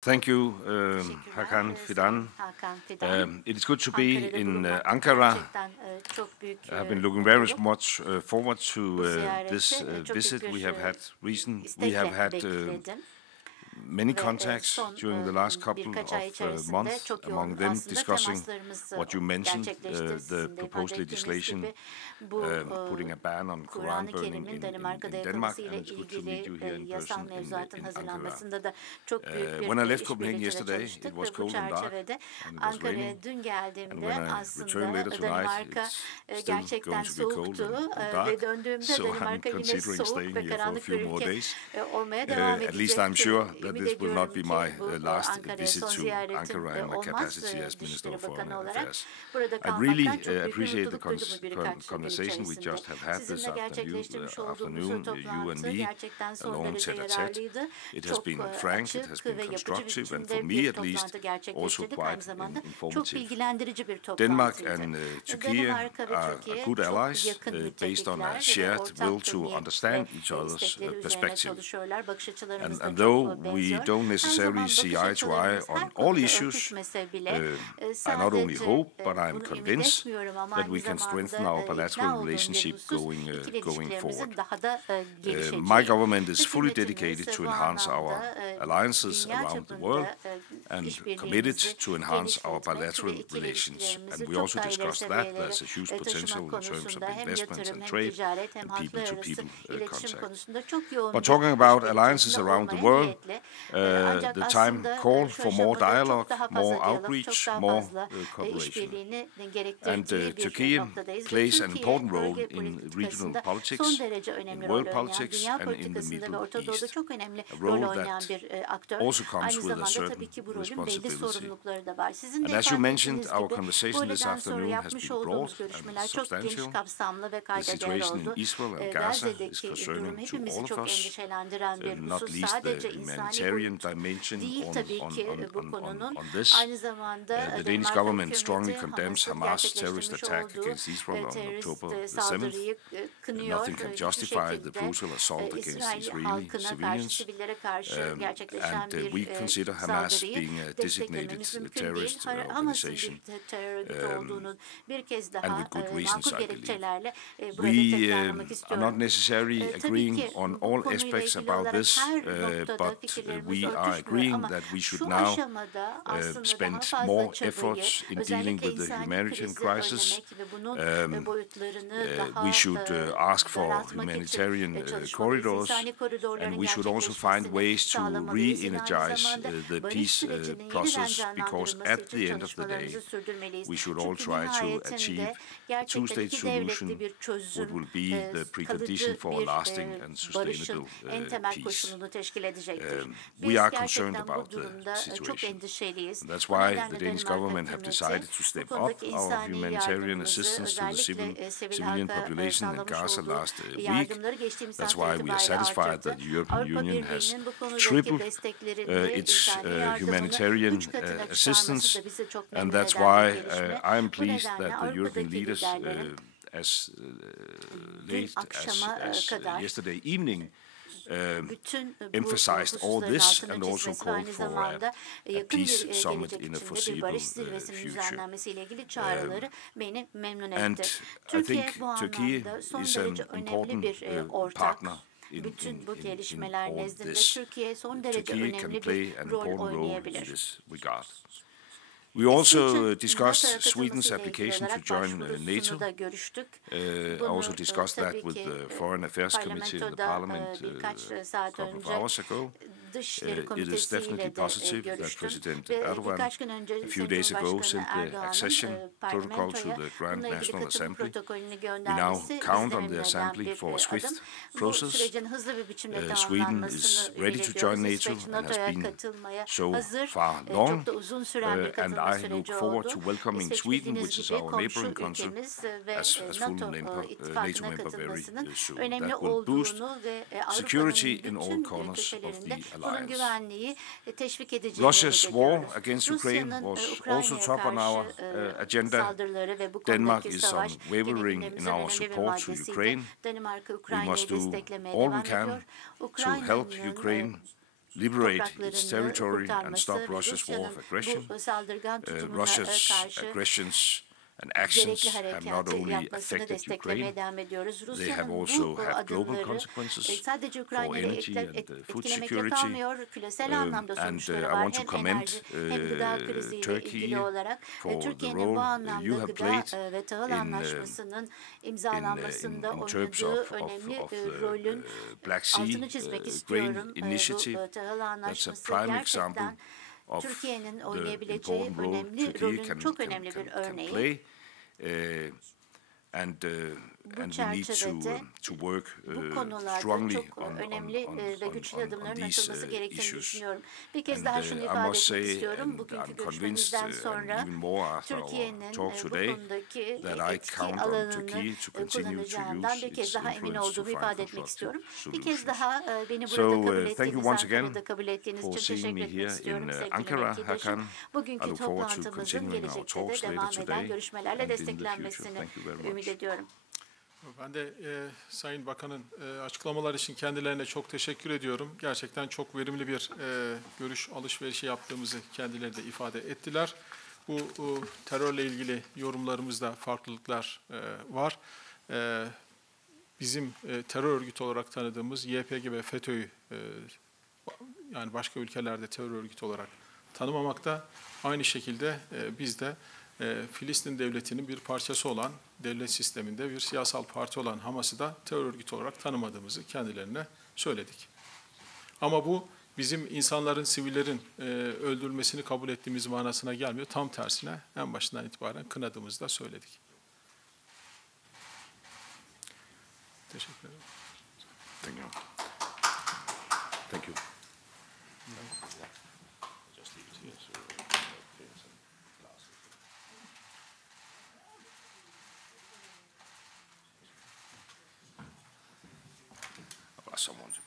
Thank you, Hakan Fidan. It is good to be in Ankara. I've been looking very much forward to this visit. We have had many contacts during the last couple of months, among them discussing what you mentioned, the proposed legislation putting a ban on Quran burning in Denmark, and it's good to meet you here in person in Ankara. When I left Copenhagen yesterday, it was cold and dark, and it was raining, and when I return later tonight, it's still going to be cold and dark, so I'm considering staying here for a few more days. At least I'm sure that this will not be my last visit to Ankara in my capacity as Minister of Foreign Affairs. I really appreciate the conversation we just have had this afternoon, you and me, alone tête-à-tête. It has been frank, it has been constructive, and for me at least, also quite informative. Denmark and Turkey are good allies based on a shared will to understand each other's perspective. And though we don't necessarily see eye to eye on all issues, I not only hope, but I'm convinced that we can strengthen our bilateral relationship going forward. My government is fully dedicated to enhance our alliances around the world and committed to enhance our bilateral relations. And we also discussed that there's a huge potential in terms of investments and trade and people-to-people contacts. But talking about alliances around the world, the time called for more dialogue, more outreach, more cooperation. And Turkey plays an important role in regional politics, in world politics, and in the Middle East. A role that also comes with a certain responsibility. And as you mentioned, our conversation this afternoon has been broad and substantial. The situation in Israel and Gaza is concerning to all of us, not least the humanitarian dimension on this. The Danish government strongly condemns Hamas' terrorist attack against Israel on October the 7th. Nothing can justify the brutal assault against Israeli civilians. And we consider Hamas being a designated terrorist organization, and with good reasons, I believe. We are not necessarily agreeing on all aspects about this, but we are agreeing that we should now spend more efforts in dealing with the humanitarian crisis. We should ask for humanitarian corridors, and we should also find ways to re-energize the peace process, because at the end of the day, we should all try to achieve a two-state solution, which will be the precondition for a lasting and sustainable peace. We are concerned about the situation. And that's why the Danish government have decided to step up our humanitarian assistance to the civilian population in Gaza last week. That's why we are satisfied that the European Union has tripled its humanitarian assistance, and that's why I am pleased that the European leaders, as late as yesterday evening, emphasized all this and also called for a peace summit in a foreseeable future. And I think Turkey is an important partner in all this. Turkey can play an important role in this regard. We also discussed Sweden's application to join NATO. I also discussed that with the Foreign Affairs Committee in the Parliament a couple of hours ago. It is definitely positive that President Erdogan a few days ago sent the accession protocol to the Grand National Assembly. We now count on the Assembly for a swift process. Sweden is ready to join NATO and has been so far long, and I look forward to welcoming Sweden, which is our neighboring country, as full NATO member very soon. That will boost security in all corners of the alliance. Russia's war against Ukraine was also top on our agenda. Denmark is unwavering in our support to Ukraine. We must do all we can to help Ukraine liberate its territory and stop Russia's war of aggression. Russia's aggressions and actions have not only affected Ukraine, they have also had global consequences for energy and food security. And I want to commend Turkey for the role you have played in terms of the Black Sea grain initiative. That's a prime example of the important role Turkey can play. And we need to work strongly on these issues. And I must say, and I'm convinced, and even more after our talk today, that I count on Turkey to continue to use its influence to find constructive solutions. So thank you once again for seeing me here in Ankara, Hakan. I look forward to continuing our talks later today and in the future. Thank you very much. Ben de Sayın Bakan'ın açıklamalar için kendilerine çok teşekkür ediyorum. Gerçekten çok verimli bir görüş alışverişi yaptığımızı kendileri de ifade ettiler. Bu terörle ilgili yorumlarımızda farklılıklar var. Bizim terör örgütü olarak tanıdığımız YPG ve FETÖ'yü yani başka ülkelerde terör örgütü olarak tanımamakta. Aynı şekilde biz de Filistin devletinin bir parçası olan, devlet sisteminde bir siyasal parti olan Hamas'ı da terör örgütü olarak tanımadığımızı kendilerine söyledik. Ama bu bizim insanların, sivillerin öldürülmesini kabul ettiğimiz manasına gelmiyor. Tam tersine en başından itibaren kınadığımızı da söyledik. Teşekkür ederim. Thank you. Thank you. Someone to